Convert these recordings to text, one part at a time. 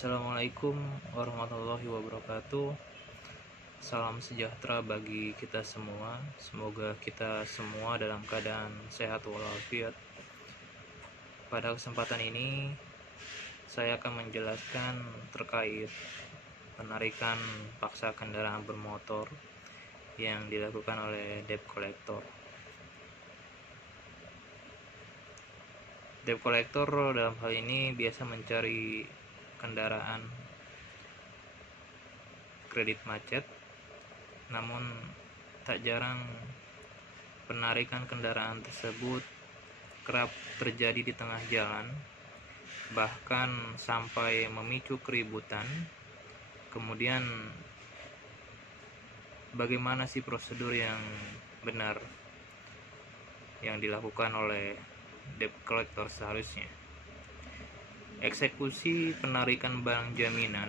Assalamualaikum warahmatullahi wabarakatuh. Salam sejahtera bagi kita semua. Semoga kita semua dalam keadaan sehat walafiat. Pada kesempatan ini saya akan menjelaskan terkait penarikan paksa kendaraan bermotor yang dilakukan oleh debt collector. Debt collector dalam hal ini biasa mencari kendaraan kredit macet, namun tak jarang penarikan kendaraan tersebut kerap terjadi di tengah jalan, bahkan sampai memicu keributan. Kemudian bagaimana sih prosedur yang benar yang dilakukan oleh debt collector seharusnya? Eksekusi penarikan barang jaminan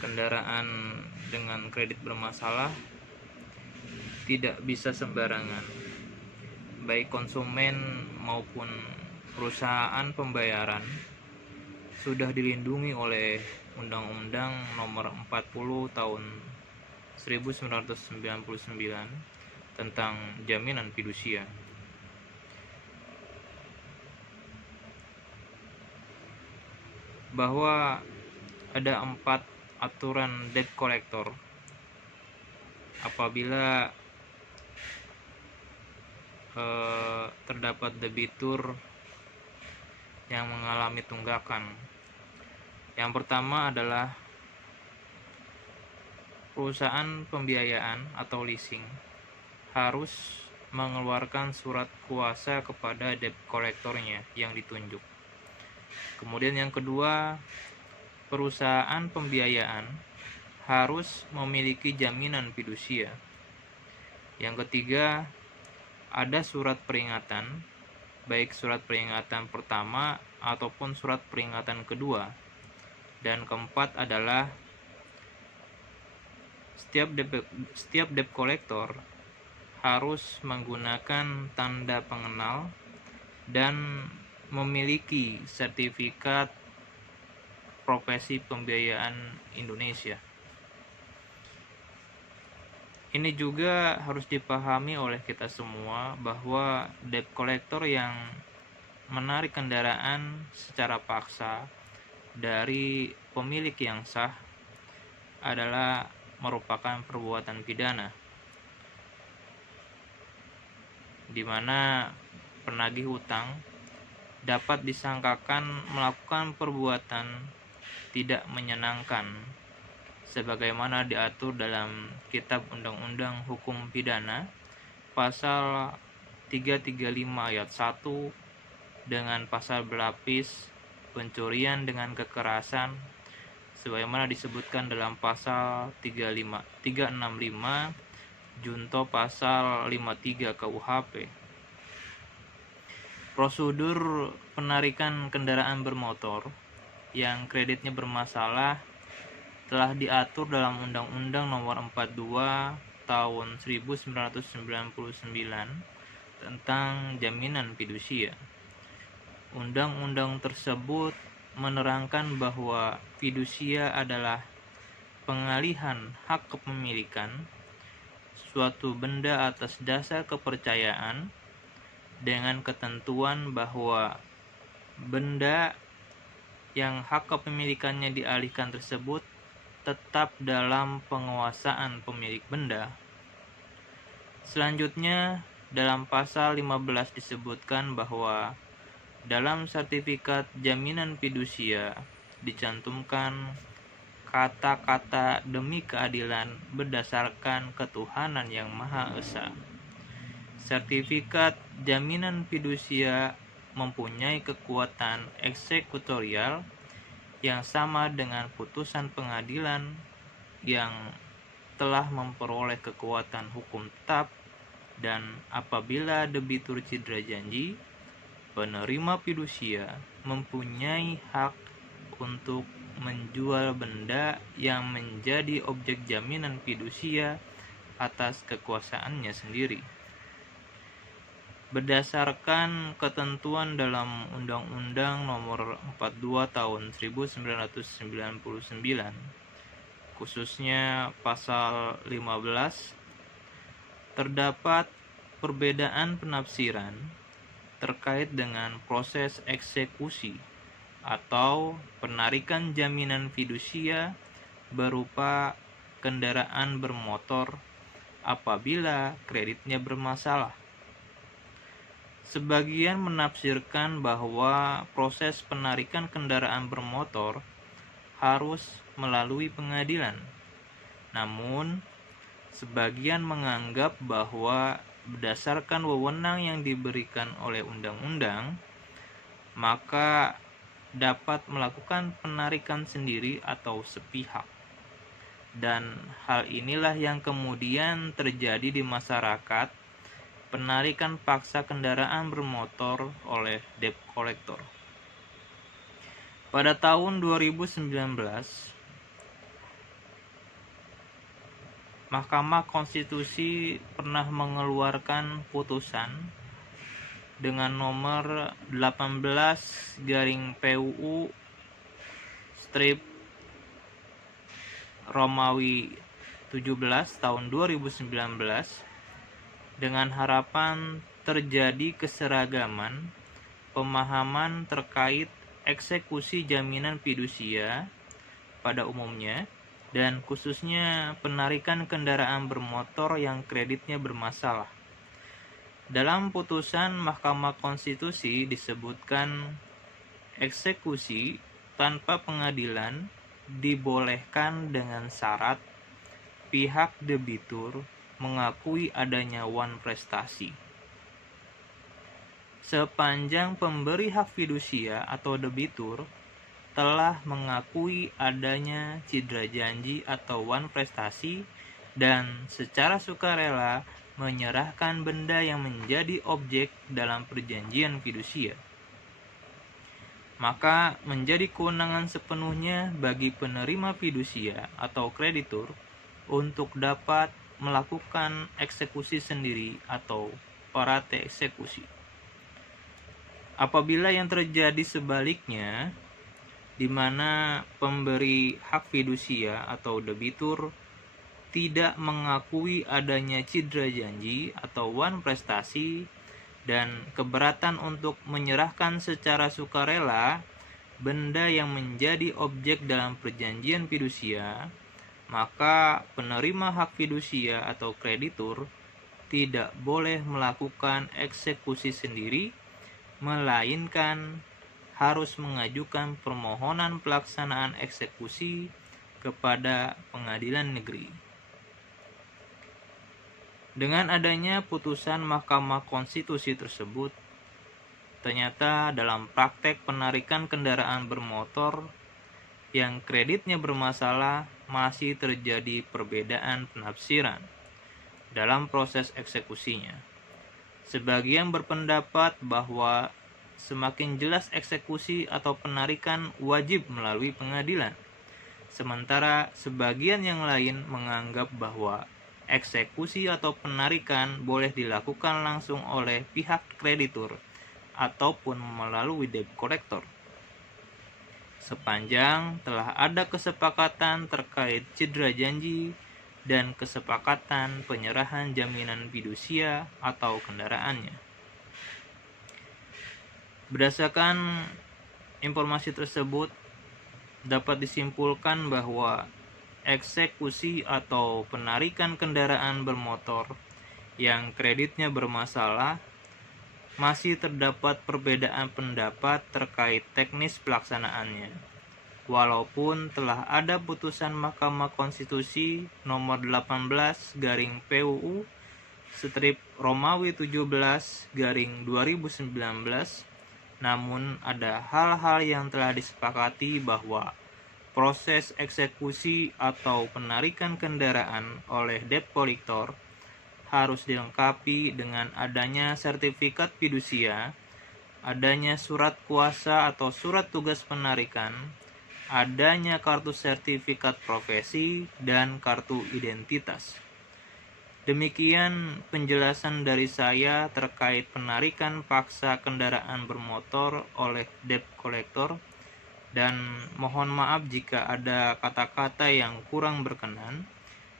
kendaraan dengan kredit bermasalah tidak bisa sembarangan. Baik konsumen maupun perusahaan pembayaran sudah dilindungi oleh Undang-Undang Nomor 40 Tahun 1999 tentang jaminan fidusia. Bahwa ada 4 aturan debt collector apabila terdapat debitur yang mengalami tunggakan. Yang pertama adalah perusahaan pembiayaan atau leasing harus mengeluarkan surat kuasa kepada debt collectornya yang ditunjuk. Kemudian yang kedua, perusahaan pembiayaan harus memiliki jaminan fidusia. Yang ketiga, ada surat peringatan, baik surat peringatan pertama ataupun surat peringatan kedua. Dan keempat adalah setiap debt collector harus menggunakan tanda pengenal dan memiliki sertifikat profesi pembiayaan Indonesia. Ini juga harus dipahami oleh kita semua bahwa debt collector yang menarik kendaraan secara paksa dari pemilik yang sah adalah merupakan perbuatan pidana, di mana penagih hutang dapat disangkakan melakukan perbuatan tidak menyenangkan sebagaimana diatur dalam Kitab Undang-Undang Hukum Pidana pasal 335 ayat 1 dengan pasal berlapis pencurian dengan kekerasan sebagaimana disebutkan dalam pasal 365 junto pasal 53 KUHP. Prosedur penarikan kendaraan bermotor yang kreditnya bermasalah telah diatur dalam Undang-Undang Nomor 42 Tahun 1999 tentang jaminan fidusia. Undang-undang tersebut menerangkan bahwa fidusia adalah pengalihan hak kepemilikan suatu benda atas dasar kepercayaan dengan ketentuan bahwa benda yang hak kepemilikannya dialihkan tersebut tetap dalam penguasaan pemilik benda. Selanjutnya, dalam pasal 15 disebutkan bahwa dalam sertifikat jaminan fidusia dicantumkan kata-kata demi keadilan berdasarkan ketuhanan yang Maha Esa. Sertifikat jaminan fidusia mempunyai kekuatan eksekutorial yang sama dengan putusan pengadilan yang telah memperoleh kekuatan hukum tetap, dan apabila debitur cedera janji, penerima fidusia mempunyai hak untuk menjual benda yang menjadi objek jaminan fidusia atas kekuasaannya sendiri. Berdasarkan ketentuan dalam Undang-Undang Nomor 42 Tahun 1999, khususnya pasal 15, terdapat perbedaan penafsiran terkait dengan proses eksekusi atau penarikan jaminan fidusia berupa kendaraan bermotor apabila kreditnya bermasalah. Sebagian menafsirkan bahwa proses penarikan kendaraan bermotor harus melalui pengadilan. Namun, sebagian menganggap bahwa berdasarkan wewenang yang diberikan oleh undang-undang, maka dapat melakukan penarikan sendiri atau sepihak. Dan hal inilah yang kemudian terjadi di masyarakat, penarikan paksa kendaraan bermotor oleh debt collector. Pada tahun 2019, Mahkamah Konstitusi pernah mengeluarkan putusan dengan nomor 18 garing PUU strip Romawi 17 tahun 2019 dengan harapan terjadi keseragaman pemahaman terkait eksekusi jaminan fidusia pada umumnya dan khususnya penarikan kendaraan bermotor yang kreditnya bermasalah. Dalam putusan Mahkamah Konstitusi disebutkan eksekusi tanpa pengadilan dibolehkan dengan syarat pihak debitur mengakui adanya wan prestasi. Sepanjang pemberi hak fidusia atau debitur telah mengakui adanya cedera janji atau wan prestasi dan secara sukarela menyerahkan benda yang menjadi objek dalam perjanjian fidusia, maka menjadi kewenangan sepenuhnya bagi penerima fidusia atau kreditur untuk dapat melakukan eksekusi sendiri atau parate eksekusi. Apabila yang terjadi sebaliknya, di mana pemberi hak fidusia atau debitur tidak mengakui adanya cedera janji atau wan prestasi dan keberatan untuk menyerahkan secara sukarela benda yang menjadi objek dalam perjanjian fidusia, maka penerima hak fidusia atau kreditur tidak boleh melakukan eksekusi sendiri, melainkan harus mengajukan permohonan pelaksanaan eksekusi kepada pengadilan negeri. Dengan adanya putusan Mahkamah Konstitusi tersebut, ternyata dalam praktek penarikan kendaraan bermotor yang kreditnya bermasalah masih terjadi perbedaan penafsiran dalam proses eksekusinya. Sebagian berpendapat bahwa semakin jelas eksekusi atau penarikan wajib melalui pengadilan, sementara sebagian yang lain menganggap bahwa eksekusi atau penarikan boleh dilakukan langsung oleh pihak kreditur ataupun melalui debt collector, sepanjang telah ada kesepakatan terkait cedera janji dan kesepakatan penyerahan jaminan fidusia atau kendaraannya. Berdasarkan informasi tersebut, dapat disimpulkan bahwa eksekusi atau penarikan kendaraan bermotor yang kreditnya bermasalah masih terdapat perbedaan pendapat terkait teknis pelaksanaannya. Walaupun telah ada putusan Mahkamah Konstitusi nomor 18 garing PUU strip Romawi 17 garing 2019, namun ada hal-hal yang telah disepakati bahwa proses eksekusi atau penarikan kendaraan oleh debt collector harus dilengkapi dengan adanya sertifikat fidusia, adanya surat kuasa atau surat tugas penarikan, adanya kartu sertifikat profesi, dan kartu identitas. Demikian penjelasan dari saya terkait penarikan paksa kendaraan bermotor oleh debt collector, dan mohon maaf jika ada kata-kata yang kurang berkenan.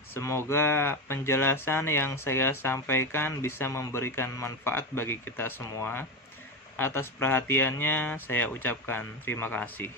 Semoga penjelasan yang saya sampaikan bisa memberikan manfaat bagi kita semua. Atas perhatiannya saya ucapkan terima kasih.